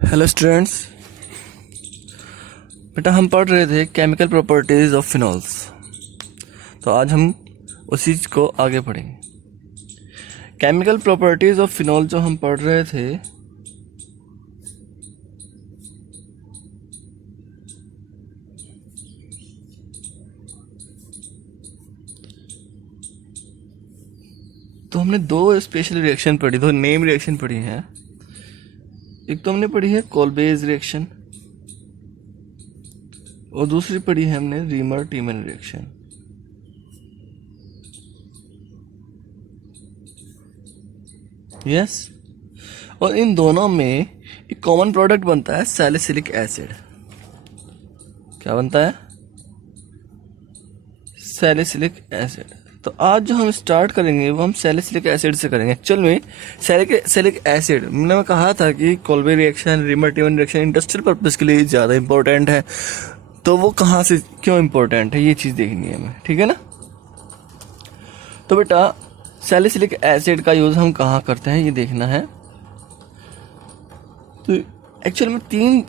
Hello students, बेटा हम पढ़ रहे थे केमिकल प्रॉपर्टीज ऑफ फिनॉल्स। तो आज हम उसी चीज को आगे पढ़ेंगे। केमिकल प्रॉपर्टीज ऑफ फिनॉल जो हम पढ़ रहे थे, तो हमने दो स्पेशल रिएक्शन पढ़ी, दो नेम रिएक्शन पढ़ी हैं। एक तो हमने पढ़ी है कोलबेज रिएक्शन और दूसरी पढ़ी है हमने रीमर टीमन रिएक्शन। यस, और इन दोनों में एक कॉमन प्रोडक्ट बनता है सैलिसिलिक एसिड। क्या बनता है? Salicylic acid. तो आज जो हम स्टार्ट करेंगे वो हम सैलिसिलिक एसिड से करेंगे। एक्चुअल में सैलिसिलिक एसिड मैंने कहा था कि Kolbe reaction, reamer टीमन reaction industrial purpose के लिए ज़्यादा इंपॉर्टेंट है। तो वो कहाँ से क्यों इंपॉर्टेंट है ये चीज़ देखनी है हमें, ठीक है ना। तो बेटा सैलिसिलिक एसिड का यूज़ हम कहाँ करते हैं ये देखना है। तो एक्चुअल में 3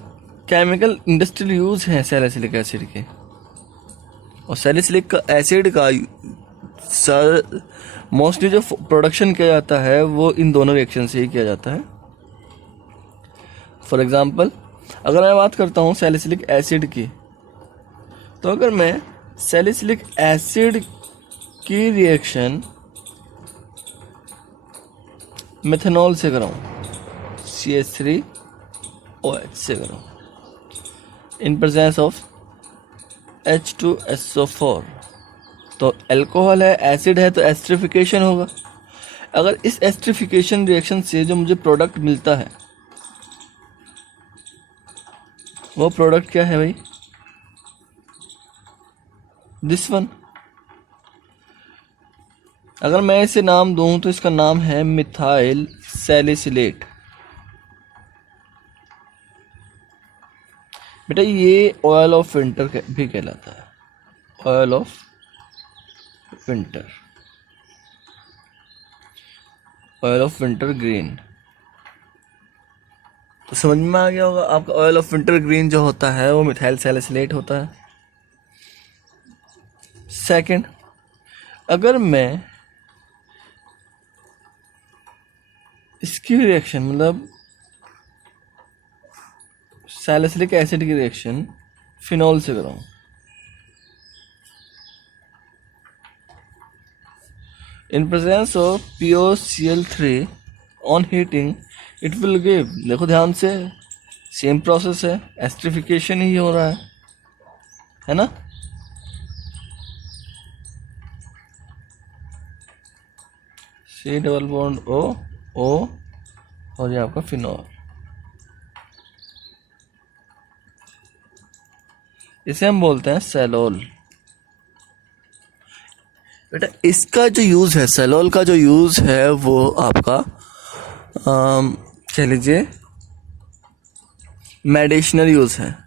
केमिकल इंडस्ट्रियल यूज हैं सैलिसिलिक एसिड के, और सैलिसिलिक एसिड का मोस्टली जो प्रोडक्शन किया जाता है वो इन दोनों रिएक्शन से ही किया जाता है। फॉर एग्जांपल, अगर मैं बात करता हूँ सैलिसिलिक एसिड की, तो अगर मैं सैलिसिलिक एसिड की रिएक्शन मेथनॉल से कराऊँ, CH3OH से कराऊँ इन प्रेजेंस ऑफ H2SO4, तो अल्कोहल है, एसिड है, तो एस्टरिफिकेशन होगा। अगर इस एस्टरिफिकेशन रिएक्शन से जो मुझे प्रोडक्ट मिलता है वो प्रोडक्ट क्या है भाई? This one. अगर मैं इसे नाम दूं तो इसका नाम है मिथाइल सैलिसिलेट। बेटा ये ऑयल ऑफ विंटर भी कहलाता है, oil of winter, oil of winter green. तो समझ में आ गया होगा आपका, ऑयल ऑफ विंटर ग्रीन जो होता है वो मिथाइल सैलिसिलेट होता है। सेकंड, अगर मैं इसकी रिएक्शन मतलब सैलिसिलिक एसिड की रिएक्शन फिनॉल से कराऊं, in presence of POCl3 on heating it will give, देखो ध्यान से, सेम प्रोसेस है, एस्टरिफिकेशन ही हो रहा है ना। C डबल बॉन्ड O और ये आपका फिनॉल, इसे हम बोलते हैं सेलोल। बेटा इसका जो यूज है, सेलोल का जो यूज है वो आपका कह लीजिए मेडिसिनल यूज है।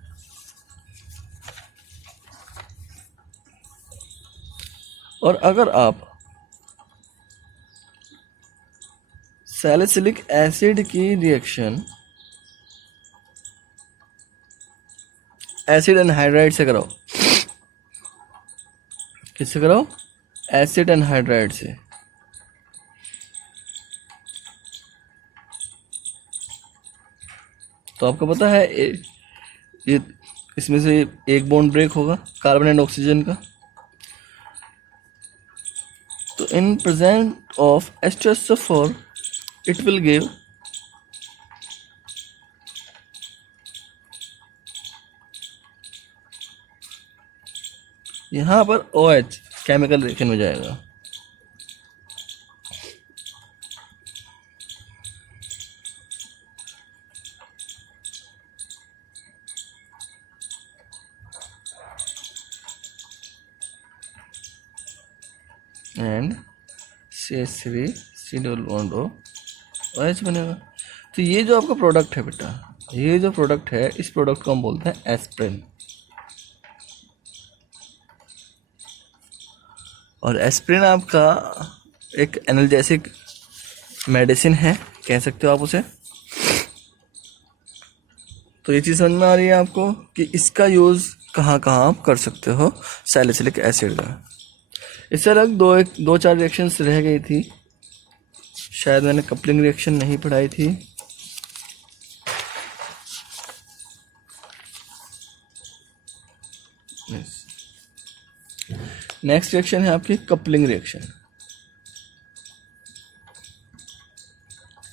और अगर आप सैलिसिलिक एसिड की रिएक्शन एसिड एनहाइड्राइड से कराओ, किससे कराओ? एसिड एनहाइड्राइड से, तो आपको पता है ये इसमें से एक बॉन्ड ब्रेक होगा कार्बन एंड ऑक्सीजन का। तो in present of H2SO4 it will give यहाँ पर OH केमिकल रिएक्शन हो जाएगा। And CH3 C double bond OH बनेगा। तो ये जो आपका प्रोडक्ट है बेटा, ये जो प्रोडक्ट है इस प्रोडक्ट को हम बोलते हैं एस्प्रिन। और एस्प्रिन आपका एक एनाल्जेसिक मेडिसिन है, कह सकते हो आप उसे। तो ये चीज़ समझ में आ रही है आपको कि इसका यूज़ कहाँ कहाँ आप कर सकते हो सैलिसिलिक एसिड का। इससे अलग दो चार रिएक्शंस रह गई थी, शायद मैंने कपलिंग रिएक्शन नहीं पढ़ाई थी। नेक्स्ट रिएक्शन है आपकी coupling reaction.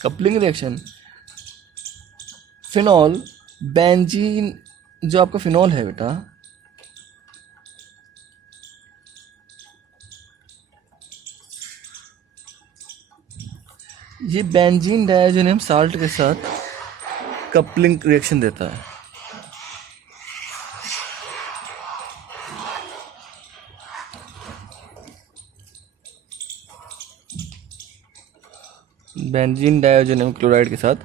Coupling reaction phenol benzene, जो आपका फिनॉल है बेटा, ये बेंजीन डाइज़ोनियम साल्ट के साथ कपलिंग रिएक्शन देता है। बेंजीन डाइज़ोनियम क्लोराइड के साथ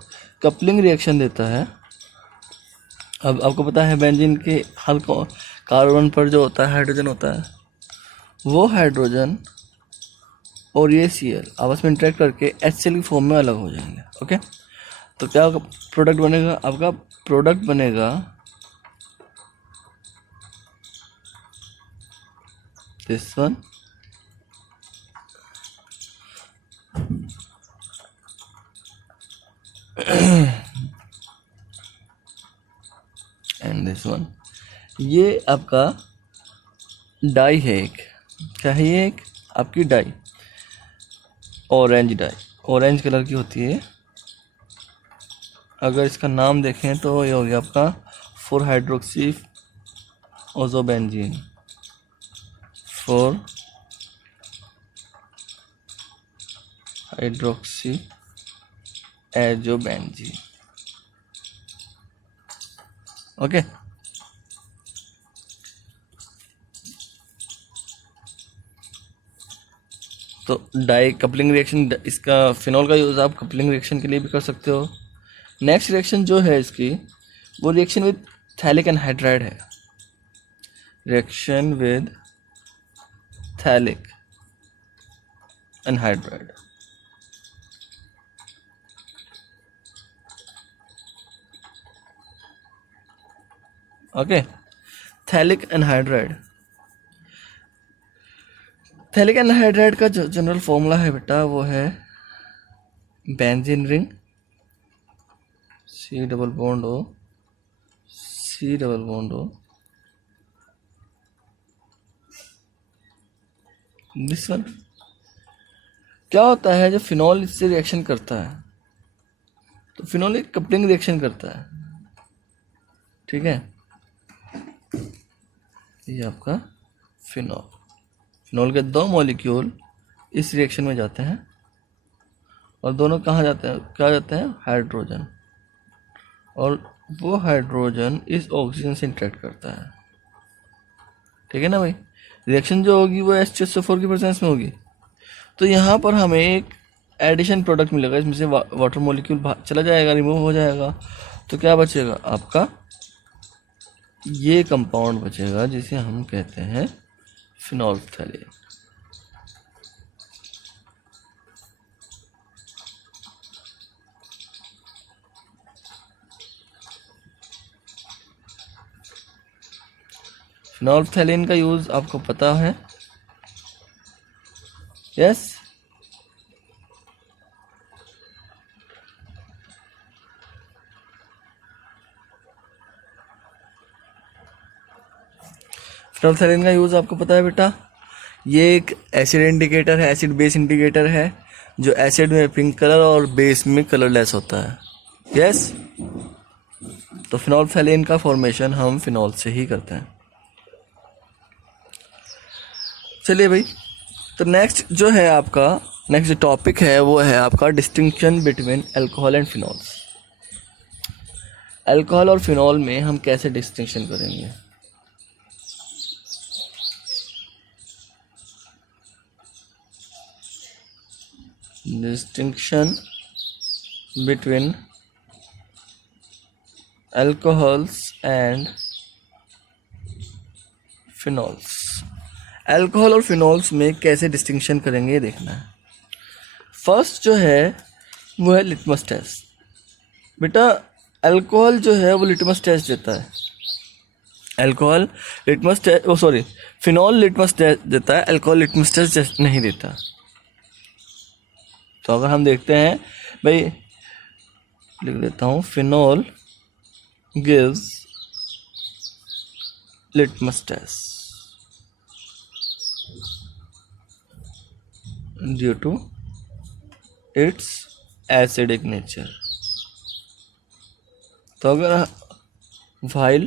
कपलिंग रिएक्शन देता है। अब आपको पता है बेंजीन के हर कार्बन पर जो होता है हाइड्रोजन होता है, वो हाइड्रोजन और ये Cl आपस में इंटरेक्ट करके HCl की फॉर्म में अलग हो जाएंगे। ओके, तो क्या प्रोडक्ट बनेगा? आपका प्रोडक्ट बनेगा this one and this one. ये आपका डाई है एक, क्या है ये? एक आपकी dye, orange dye, orange colour की होती है। अगर इसका नाम देखें तो ये हो गया आपका 4 हाइड्रोक्सी ओजोबेंजीन, 4 हाइड्रोक्सी एजोबेंजीन। ओके, तो डाई कपलिंग रिएक्शन, इसका फिनॉल का यूज़ आप कपलिंग रिएक्शन के लिए भी कर सकते हो। नेक्स्ट रिएक्शन जो है इसकी, वो रिएक्शन विद थैलिक एनहाइड्राइड है। Reaction with phthalic anhydride. Okay, phthalic anhydride. Phthalic anhydride का जो जनरल फॉर्मूला है बेटा, वो है benzene ring C double bond O, C double bond O, this one. क्या होता है जब फिनॉल इससे रिएक्शन करता है, तो फिनॉल एक कपलिंग रिएक्शन करता है। ठीक है, ये आपका फिनॉल, फिनॉल के 2 मॉलिक्यूल इस रिएक्शन में जाते हैं और दोनों कहाँ जाते हैं? क्या जाते हैं? हाइड्रोजन, और वो हाइड्रोजन इस ऑक्सीजन से इंटरेक्ट करता है। ठीक है ना भाई? रिएक्शन जो होगी वो H2SO4 की प्रेजेंस में होगी। तो यहाँ पर हमें एक एडिशन प्रोडक्ट मिलेगा, इसमें से वाटर मॉलिक्यूल चला जाएगा, रिमूव हो जाएगा। तो क्या बचेगा? आपका ये कंपाउंड बचेगा जिसे हम कहते हैं फिनोल्फथैलीन। फिनोल्फथैलीन का यूज आपको पता है? यस। फिनोल्फथैलीन का यूज आपको पता है बेटा? ये एक एसिड इंडिकेटर है, एसिड बेस इंडिकेटर है, जो एसिड में पिंक कलर और बेस में कलरलेस होता है। यस। तो फिनोल्फथैलीन का फॉर्मेशन हम फिनॉल से ही करते हैं। चलिए भाई, तो नेक्स्ट जो है आपका, नेक्स्ट जो टॉपिक है वो है आपका distinction between alcohol and phenols. Alcohol और फिनॉल में हम कैसे डिस्टिंक्शन करेंगे? Distinction between alcohols and phenols. Alcohol और फिनॉल्स में कैसे डिस्टिंक्शन करेंगे ये देखना है। फर्स्ट जो है वो है लिटमस टेस्ट। बेटा अल्कोहल जो है वो लिटमस टेस्ट देता है, अल्कोहल लिटमस टेस्ट, ओ सॉरी, फिनॉल लिटमस टेस्ट देता है, अल्कोहल लिटमस टेस्ट नहीं देता। तो अगर हम देखते हैं भाई, लिख देता हूँ, phenol gives litmus test due to its acidic nature. तो अगर while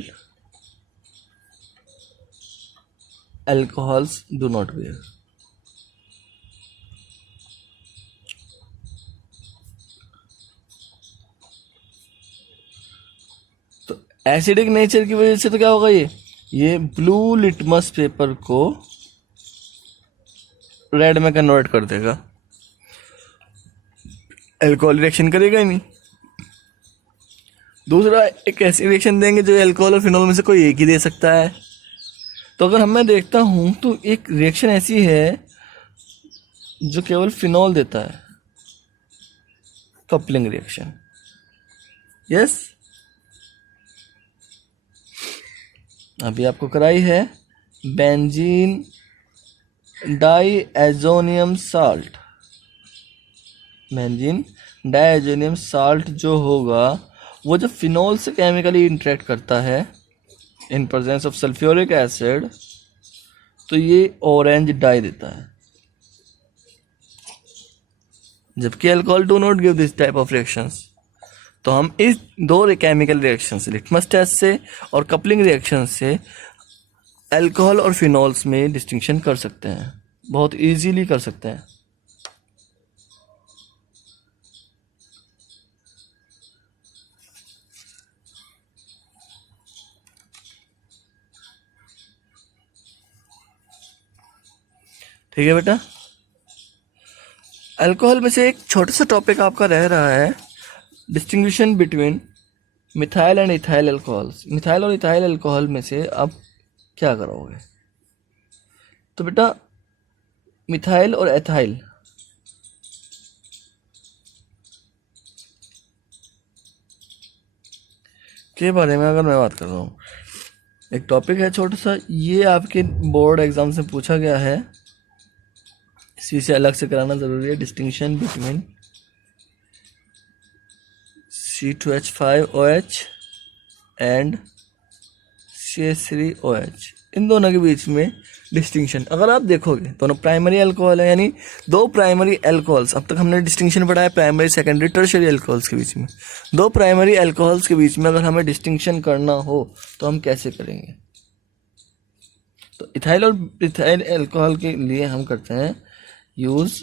alcohols do not bear, तो एसिडिक नेचर की वजह से तो क्या होगा, ये ब्लू लिटमस पेपर को रेड में कन्वर्ट कर देगा, अल्कोहल रिएक्शन करेगा ही नहीं। दूसरा, एक ऐसी रिएक्शन देंगे जो अल्कोहल और फिनॉल में से कोई एक ही दे सकता है। तो अगर मैं देखता हूं तो एक रिएक्शन ऐसी है जो केवल फिनॉल देता है, कपलिंग रिएक्शन। यस, अभी आपको कराई है benzene diazonium salt. Benzene diazonium salt जो होगा वो जब फिनॉल से केमिकली इंटरेक्ट करता है इन प्रेजेंस ऑफ सल्फ्यूरिक एसिड, तो ये ऑरेंज डाई देता है, जबकि alcohol do not give this type of reactions. तो हम इस दो केमिकल रिएक्शन से, लिटमस टेस्ट से और कपलिंग रिएक्शन से, अल्कोहल और फिनॉल्स में डिस्टिंक्शन कर सकते हैं, बहुत इजीली कर सकते हैं। ठीक है बेटा, अल्कोहल में से एक छोटा सा टॉपिक आपका रह रहा है, distinction between methyl and ethyl alcohols. Methyl और इथाइल अल्कोहल में से आप क्या करोगे? तो बेटा मिथाइल और एथाइल के बारे में अगर मैं बात कर रहा हूँ, एक टॉपिक है छोटा सा, ये आपके बोर्ड एग्जाम से पूछा गया है, इसी से अलग से कराना ज़रूरी है। Distinction between C2H5OH and CH3OH, इन दोनों के बीच में डिस्टिंक्शन अगर आप देखोगे, दोनों प्राइमरी अल्कोहल है, यानी दो प्राइमरी अल्कोहल्स। अब तक हमने डिस्टिंक्शन पढ़ा है प्राइमरी, सेकेंडरी, टर्शियरी अल्कोहल्स के बीच में। दो प्राइमरी अल्कोहल्स के बीच में अगर हमें डिस्टिंक्शन करना हो तो हम कैसे करेंगे? तो इथाइल और इथाइल अल्कोहल के लिए हम करते हैं यूज़,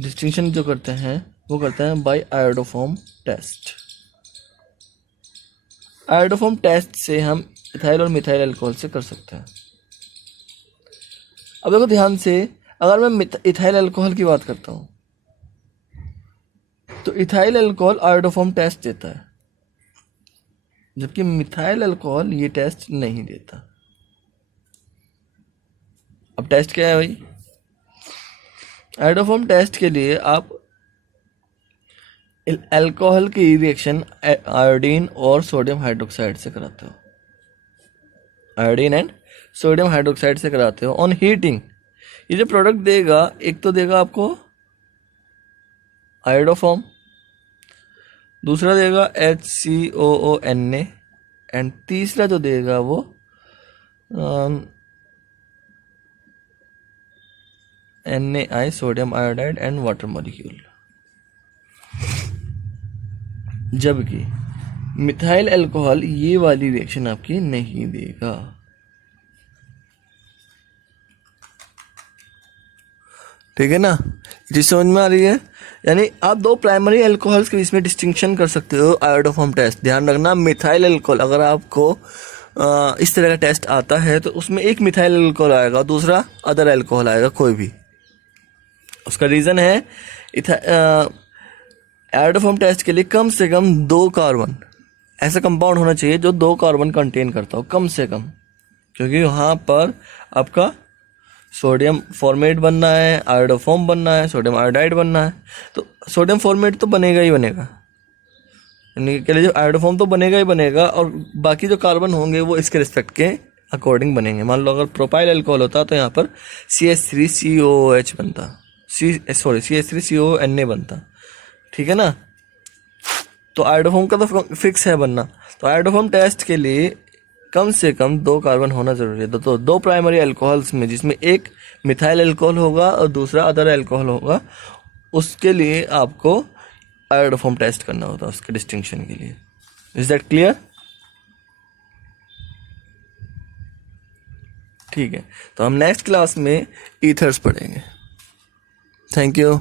डिस्टिंक्शन जो करते हैं वो करते हैं by iodoform test. Iodoform test से हम इथाइल और मिथाइल अल्कोहल से कर सकते हैं। अब देखो ध्यान से, अगर मैं इथाइल अल्कोहल की बात करता हूँ तो इथाइल अल्कोहल आयोडोफॉर्म टेस्ट देता है, जबकि मिथाइल अल्कोहल ये टेस्ट नहीं देता। अब टेस्ट क्या है भाई? आयोडोफॉर्म टेस्ट के लिए आप अल्कोहल की रिएक्शन आयोडीन और सोडियम हाइड्रोक्साइड से कराते हो, आयोडीन एंड सोडियम हाइड्रोक्साइड से कराते हो। ऑन हीटिंग ये जो प्रोडक्ट देगा, एक तो देगा आपको आयोडोफॉर्म, दूसरा देगा HCOONA एंड तीसरा जो देगा वो NaI, sodium iodide and water molecule. जबकि मिथाइल अल्कोहल ये वाली रिएक्शन आपकी नहीं देगा। ठीक है ना, ये समझ में आ रही है? यानी आप दो प्राइमरी अल्कोहल्स के बीच में डिस्टिंक्शन कर सकते हो आयोडोफॉर्म टेस्ट। ध्यान रखना, मिथाइल अल्कोहल अगर आपको इस तरह का टेस्ट आता है तो उसमें एक मिथाइल अल्कोहल आएगा, दूसरा अदर अल्कोहल आएगा, कोई भी। उसका रीज़न है आयोडोफॉर्म टेस्ट के लिए कम से कम 2 कार्बन ऐसा कंपाउंड होना चाहिए जो 2 कार्बन कंटेन करता हो कम से कम, क्योंकि वहाँ पर आपका सोडियम फॉर्मेट बनना है, आयोडोफॉर्म बनना है, सोडियम आयोडाइड बनना है। तो सोडियम फॉर्मेट तो बनेगा ही बनेगा, यानी कि जो आयोडोफॉर्म तो बनेगा ही बनेगा, और बाकी जो कार्बन होंगे वो इसके रिस्पेक्ट के अकॉर्डिंग बनेंगे। मान लो अगर प्रोपाइल अल्कोहल होता तो यहाँ पर CH3COOH बनता, CH3CONA बनता, ठीक है ना। तो आयोडोफॉर्म का तो फिक्स है बनना। तो आयोडोफॉर्म टेस्ट के लिए कम से कम 2 कार्बन होना जरूरी है। तो 2 प्राइमरी अल्कोहल्स में, जिसमें एक मिथाइल अल्कोहल होगा और दूसरा अदर अल्कोहल होगा, उसके लिए आपको आयोडोफॉर्म टेस्ट करना होता है उसके डिस्टिंक्शन के लिए। Is that clear? ठीक है, तो हम नेक्स्ट क्लास में ईथर्स पढ़ेंगे। Thank you.